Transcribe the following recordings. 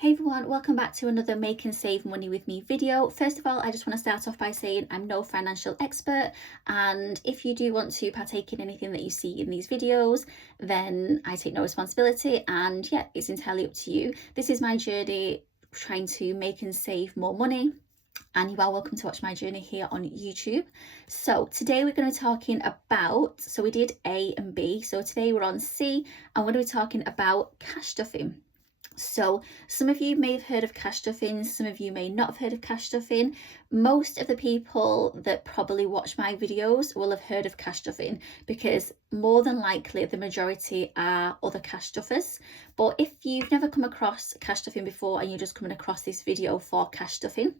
Hey everyone, welcome back to another Make and Save Money with Me video. First of all, I just want to start off by saying I'm no financial expert, and if you do want to partake in anything that you see in these videos, then I take no responsibility, and yeah, it's entirely up to you. This is my journey trying to make and save more money, and you are welcome to watch my journey here on YouTube. So today we're going to be talking about, so we did A and B, so today we're on C, and we're going to be talking about cash stuffing. So some of you may have heard of cash stuffing, some of you may not have heard of cash stuffing. Most of the people that probably watch my videos will have heard of cash stuffing, because more than likely the majority are other cash stuffers. But if you've never come across cash stuffing before and you're just coming across this video for cash stuffing,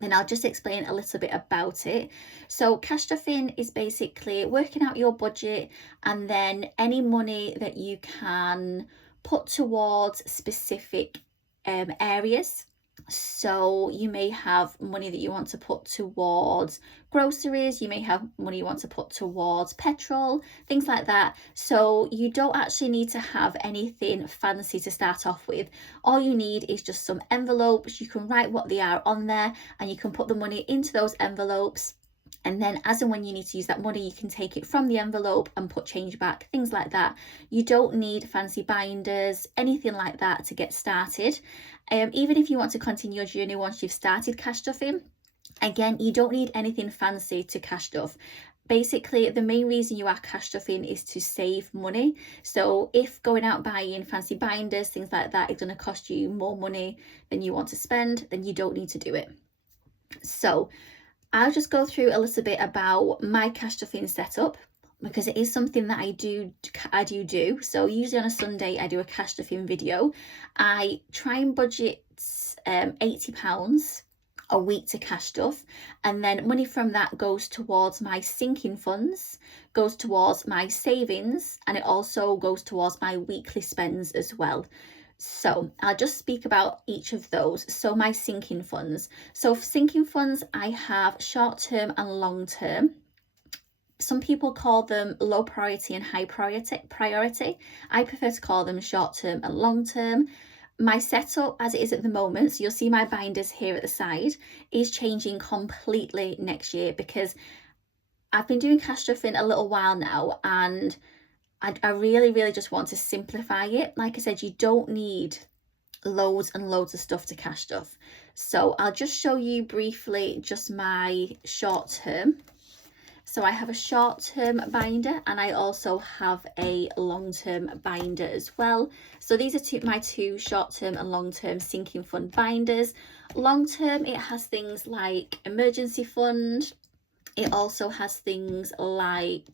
then I'll just explain a little bit about it. So cash stuffing is basically working out your budget, and then any money that you can put towards specific areas. So you may have money that you want to put towards groceries, you may have money you want to put towards petrol, things like that. So you don't actually need to have anything fancy to start off with. All you need is just some envelopes. You can write what they are on there, and you can put the money into those envelopes. And then as and when you need to use that money, you can take it from the envelope and put change back, things like that. You don't need fancy binders, anything like that to get started. Even if you want to continue your journey once you've started cash stuffing, again, you don't need anything fancy to cash stuff. Basically, the main reason you are cash stuffing is to save money. So if going out buying fancy binders, things like that, is going to cost you more money than you want to spend, then you don't need to do it. So I'll just go through a little bit about my cash stuffing setup, because it is something that I do. So usually on a Sunday I do a cash stuffing video. I try and budget £80 a week to cash stuff, and then money from that goes towards my sinking funds, goes towards my savings, and it also goes towards my weekly spends as well. So I'll just speak about each of those. So my sinking funds. So for sinking funds, I have short-term and long-term. Some people call them low priority and high priority. I prefer to call them short-term and long-term. My setup as it is at the moment, so you'll see my binders here at the side, is changing completely next year, because I've been doing cash stuffing a little while now, and I really just want to simplify it. Like I said, you don't need loads and loads of stuff to cash stuff. So I'll just show you briefly just my short term. So I have a short term binder, and I also have a long term binder as well. So these are my two short term and long term sinking fund binders. Long term, it has things like emergency fund. It also has things like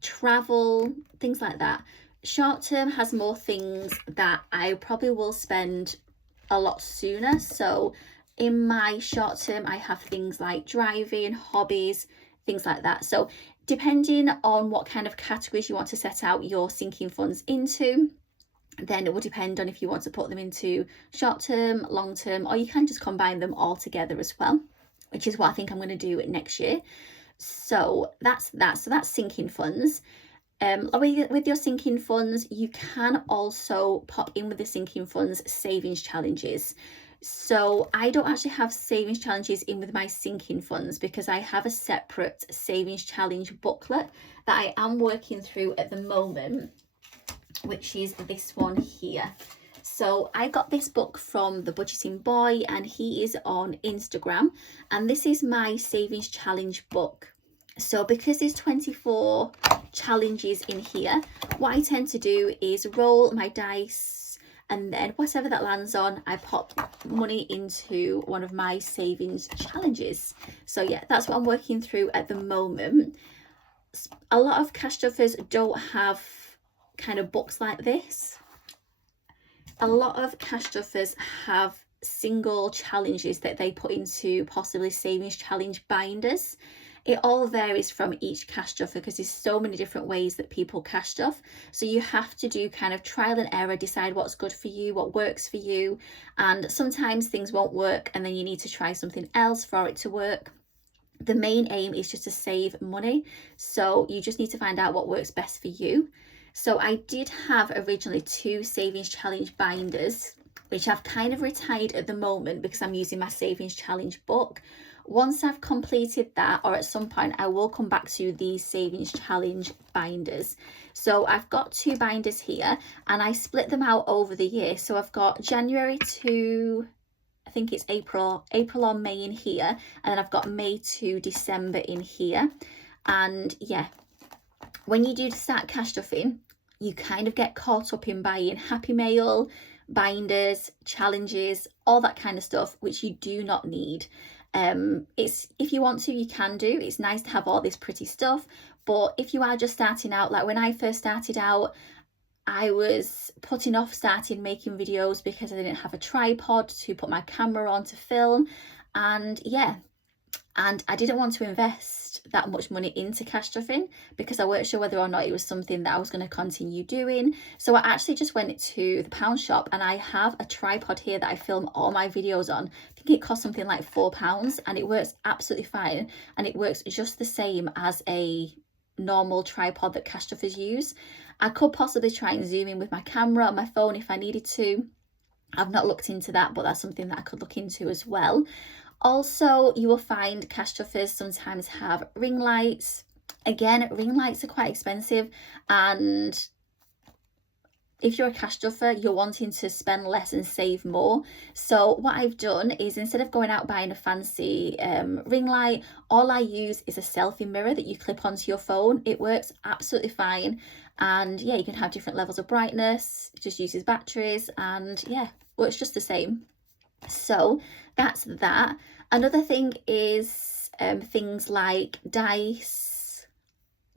travel, things like that. Short term has more things that I probably will spend a lot sooner. So in my short term, I have things like driving, hobbies, things like that. So depending on what kind of categories you want to set out your sinking funds into, then it will depend on if you want to put them into short term, long term, or you can just combine them all together as well, which is what I think I'm going to do next year. So that's that. So that's sinking funds. With your sinking funds, you can also pop in with the sinking funds savings challenges. So I don't actually have savings challenges in with my sinking funds, because I have a separate savings challenge booklet that I am working through at the moment, which is this one here. So I got this book from the Budgeting Boy, and he is on Instagram, and this is my savings challenge book. So because there's 24 challenges in here, what I tend to do is roll my dice, and then whatever that lands on, I pop money into one of my savings challenges. So yeah, that's what I'm working through at the moment. A lot of cash stuffers don't have kind of books like this. A lot of cash stuffers have single challenges that they put into possibly savings challenge binders. It all varies from each cash stuffer, because there's so many different ways that people cash stuff. So you have to do kind of trial and error, decide what's good for you, what works for you. And sometimes things won't work, and then you need to try something else for it to work. The main aim is just to save money. So you just need to find out what works best for you. So I did have originally 2 savings challenge binders. which I've kind of retired at the moment because I'm using my savings challenge book. Once I've completed that, or at some point, I will come back to these savings challenge binders. So I've got 2 binders here, and I split them out over the year. So I've got January to, I think it's April or May in here, and then I've got May to December in here. And yeah, when you do start cash stuffing, you kind of get caught up in buying Happy Mail, binders, challenges, all that kind of stuff, which you do not need. It's, if you want to, you can do. It's nice to have all this pretty stuff, but if you are just starting out, like when I first started out, I was putting off starting making videos because I didn't have a tripod to put my camera on to film, and yeah, and I didn't want to invest that much money into cash stuffing because I weren't sure whether or not it was something that I was going to continue doing. So I actually just went to the pound shop, and I have a tripod here that I film all my videos on. I think it cost something like £4, and it works absolutely fine, and it works just the same as a normal tripod that cash stuffers use. I could possibly try and zoom in with my camera on my phone if I needed to. I've not looked into that, but that's something that I could look into as well. Also, you will find cash stuffers sometimes have ring lights. Again, ring lights are quite expensive, and if you're a cash stuffer, you're wanting to spend less and save more. So what I've done is, instead of going out buying a fancy ring light, all I use is a selfie mirror that you clip onto your phone. It works absolutely fine, and yeah, you can have different levels of brightness. It just uses batteries, and yeah, works just the same. So that's that. Another thing is things like dice,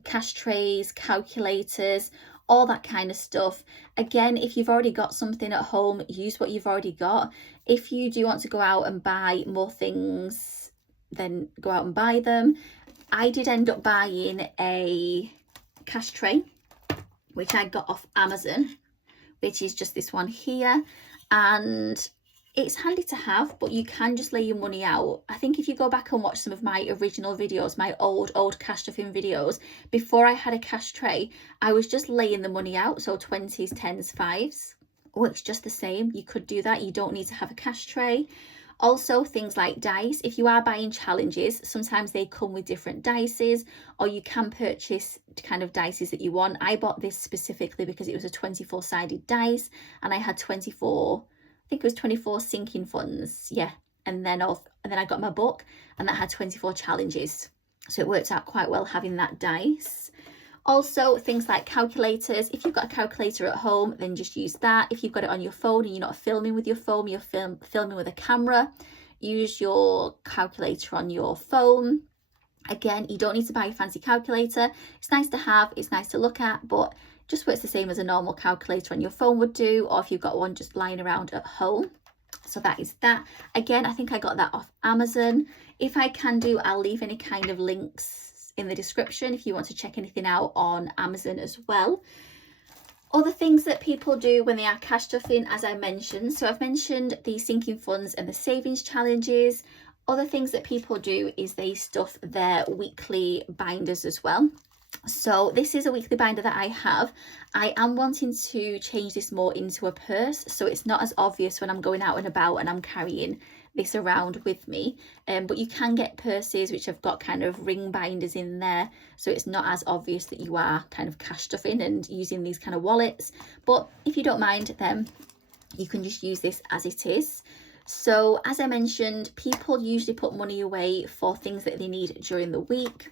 cash trays, calculators, all that kind of stuff. Again, if you've already got something at home, use what you've already got. If you do want to go out and buy more things, then go out and buy them. I did end up buying a cash tray, which I got off Amazon, which is just this one here, and it's handy to have, but you can just lay your money out. I think if you go back and watch some of my original videos, my old cash stuffing videos, before I had a cash tray, I was just laying the money out, so 20s, 10s, 5s. Works just the same. You could do that. You don't need to have a cash tray. Also, things like dice. If you are buying challenges, sometimes they come with different dices, or you can purchase kind of dices that you want. I bought this specifically because it was a 24-sided dice, and I had 24, I think it was 24 sinking funds, yeah. And then I got my book, and that had 24 challenges. So it worked out quite well having that dice. Also, things like calculators. If you've got a calculator at home, then just use that. If you've got it on your phone and you're not filming with your phone, you're filming with a camera, use your calculator on your phone. Again, you don't need to buy a fancy calculator. It's nice to have, it's nice to look at, but just works the same as a normal calculator on your phone would do, or if you've got one just lying around at home. So that is that. Again, I think I got that off Amazon. If I can do, I'll leave any kind of links in the description if you want to check anything out on Amazon as well. Other things that people do when they are cash stuffing, as I mentioned. So I've mentioned the sinking funds and the savings challenges. Other things that people do is they stuff their weekly binders as well. So this is a weekly binder that I have. I am wanting to change this more into a purse, so it's not as obvious when I'm going out and about and I'm carrying this around with me. But you can get purses which have got kind of ring binders in there, so it's not as obvious that you are kind of cash stuffing and using these kind of wallets. But if you don't mind, then you can just use this as it is. So as I mentioned, people usually put money away for things that they need during the week.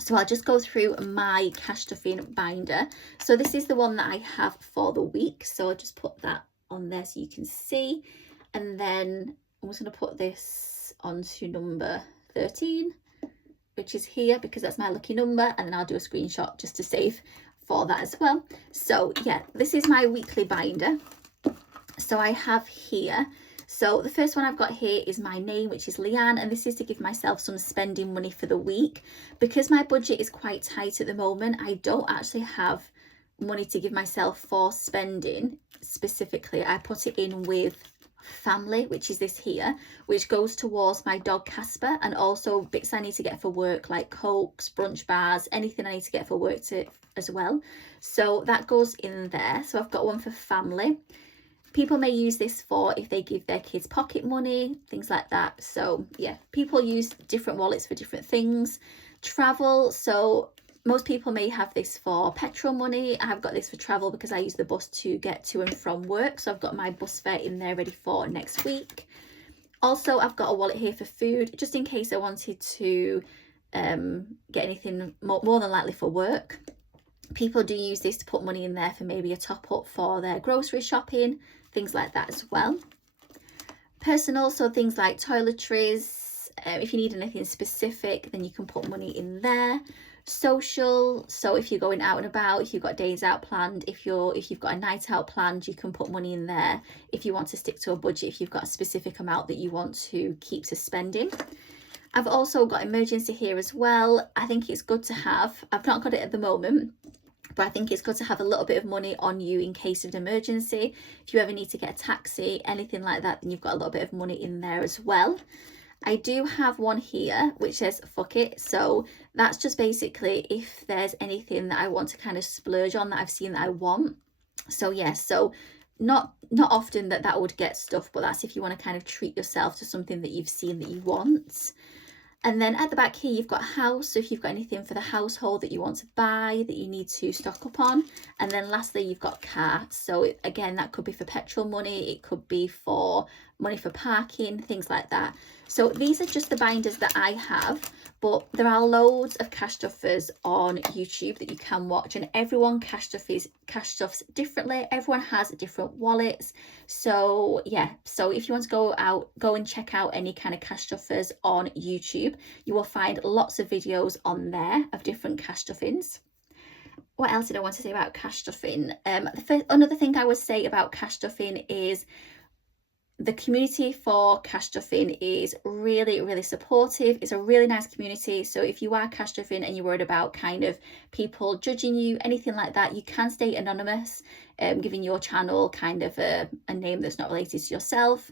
So I'll just go through my cash stuffing binder. So this is the one that I have for the week. So I'll just put that on there so you can see. And then I'm just going to put this onto number 13, which is here because that's my lucky number. And then I'll do a screenshot just to save for that as well. So yeah, this is my weekly binder. So I have here, so the first one I've got here is my name, which is Leanne, and this is to give myself some spending money for the week. Because my budget is quite tight at the moment, I don't actually have money to give myself for spending specifically. I put it in with family, which is this here, which goes towards my dog Casper, and also bits I need to get for work like Cokes, brunch bars, anything I need to get for work as well. So that goes in there. So I've got one for family. People may use this for if they give their kids pocket money, things like that. So yeah, people use different wallets for different things. Travel, so most people may have this for petrol money. I've got this for travel because I use the bus to get to and from work. So I've got my bus fare in there ready for next week. Also, I've got a wallet here for food, just in case I wanted to get anything more than likely for work. People do use this to put money in there for maybe a top up for their grocery shopping, things like that as well. Personal, so things like toiletries. If you need anything specific, then you can put money in there. Social, so if you're going out and about, if you've got days out planned, if you've got a night out planned, you can put money in there. If you want to stick to a budget, if you've got a specific amount that you want to keep to spending. I've also got emergency here as well. I think it's good to have. I've not got it at the moment, but I think it's good to have a little bit of money on you in case of an emergency. If you ever need to get a taxi, anything like that, then you've got a little bit of money in there as well. I do have one here which says fuck it, so that's just basically if there's anything that I want to kind of splurge on that I've seen that I want. So yes, so not often that would get stuff, but that's if you want to kind of treat yourself to something that you've seen that you want. And then at the back here, you've got house. So if you've got anything for the household that you want to buy, that you need to stock up on. And then lastly, you've got car. So again, that could be for petrol money. It could be for money for parking, things like that. So these are just the binders that I have, but there are loads of cash stuffers on YouTube that you can watch, and everyone cash stuffs differently. Everyone has different wallets. So yeah, so if you want to go and check out any kind of cash stuffers on YouTube, you will find lots of videos on there of different cash stuffings. What else did I want to say about cash stuffing? Another thing I would say about cash stuffing is the community for cash stuffing is really, really supportive. It's a really nice community. So if you are cash stuffing and you're worried about kind of people judging you, anything like that, you can stay anonymous, giving your channel kind of a name that's not related to yourself.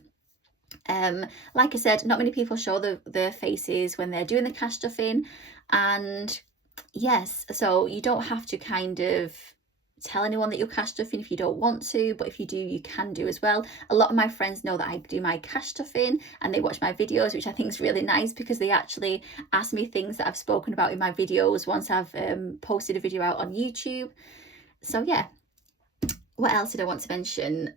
Like I said, not many people show their faces when they're doing the cash stuffing. And yes, so you don't have to kind of tell anyone that you're cash stuffing if you don't want to, but if you do, you can do as well. A lot of my friends know that I do my cash stuffing and they watch my videos, which I think is really nice because they actually ask me things that I've spoken about in my videos once I've posted a video out on YouTube. So yeah, what else did I want to mention?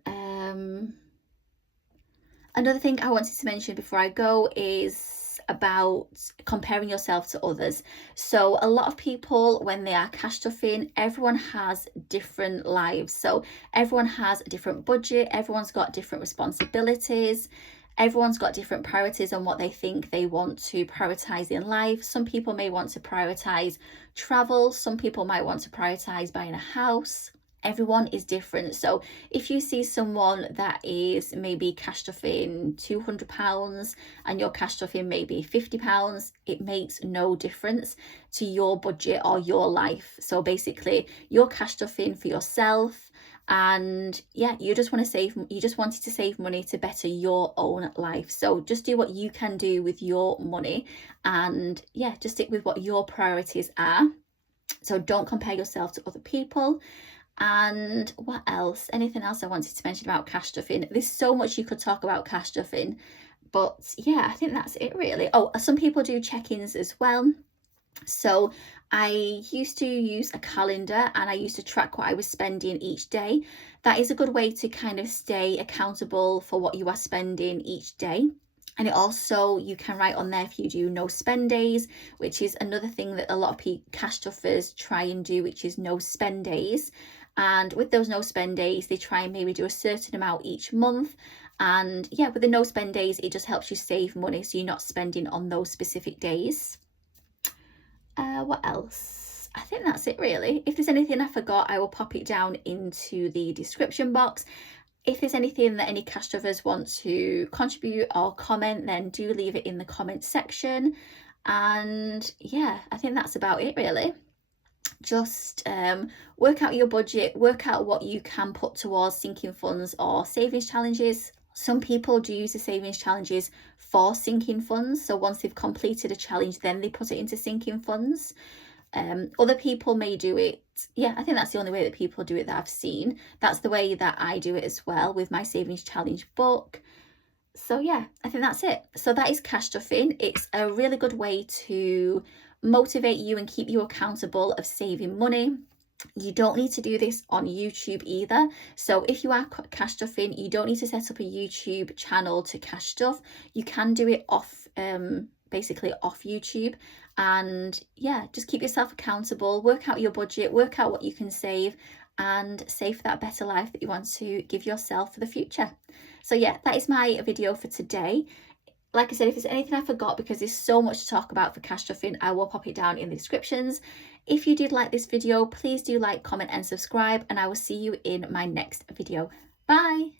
Another thing I wanted to mention before I go is about comparing yourself to others. So a lot of people, when they are cash stuffing, everyone has different lives. So everyone has a different budget, everyone's got different responsibilities, everyone's got different priorities on what they think they want to prioritize in life. Some people may want to prioritize travel, some people might want to prioritize buying a house. Everyone is different. So if you see someone that is maybe cash stuffing £200 and you're cash stuffing maybe £50, it makes no difference to your budget or your life. So basically you're cash stuffing for yourself, and yeah, you just wanted to save money to better your own life. So just do what you can do with your money, and yeah, just stick with what your priorities are. So don't compare yourself to other people. And what else? Anything else I wanted to mention about cash stuffing? There's so much you could talk about cash stuffing, but yeah, I think that's it really. Oh, some people do check-ins as well. So I used to use a calendar and I used to track what I was spending each day. That is a good way to kind of stay accountable for what you are spending each day. And it also, you can write on there if you do no spend days, which is another thing that a lot of cash stuffers try and do, which is no spend days. And with those no spend days, they try and maybe do a certain amount each month. And yeah, with the no spend days, it just helps you save money, so you're not spending on those specific days. What else? I think that's it really. If there's anything I forgot, I will pop it down into the description box. If there's anything that any cash stuffers want to contribute or comment, then do leave it in the comment section. And yeah, I think that's about it really. Just work out your budget, work out what you can put towards sinking funds or savings challenges. Some people do use the savings challenges for sinking funds. So once they've completed a challenge, then they put it into sinking funds. Other people may do it. Yeah, I think that's the only way that people do it that I've seen. That's the way that I do it as well with my savings challenge book. So yeah, I think that's it. So that is cash stuffing. It's a really good way to motivate you and keep you accountable of saving money. You don't need to do this on YouTube either. So if you are cash stuffing, you don't need to set up a YouTube channel to cash stuff. You can do it off, basically off YouTube. And yeah, just keep yourself accountable, work out your budget, work out what you can save, and save for that better life that you want to give yourself for the future. So yeah, that is my video for today. Like I said, if there's anything I forgot, because there's so much to talk about for cash stuffing, I will pop it down in the descriptions. If you did like this video, please do like, comment and subscribe, and I will see you in my next video. Bye!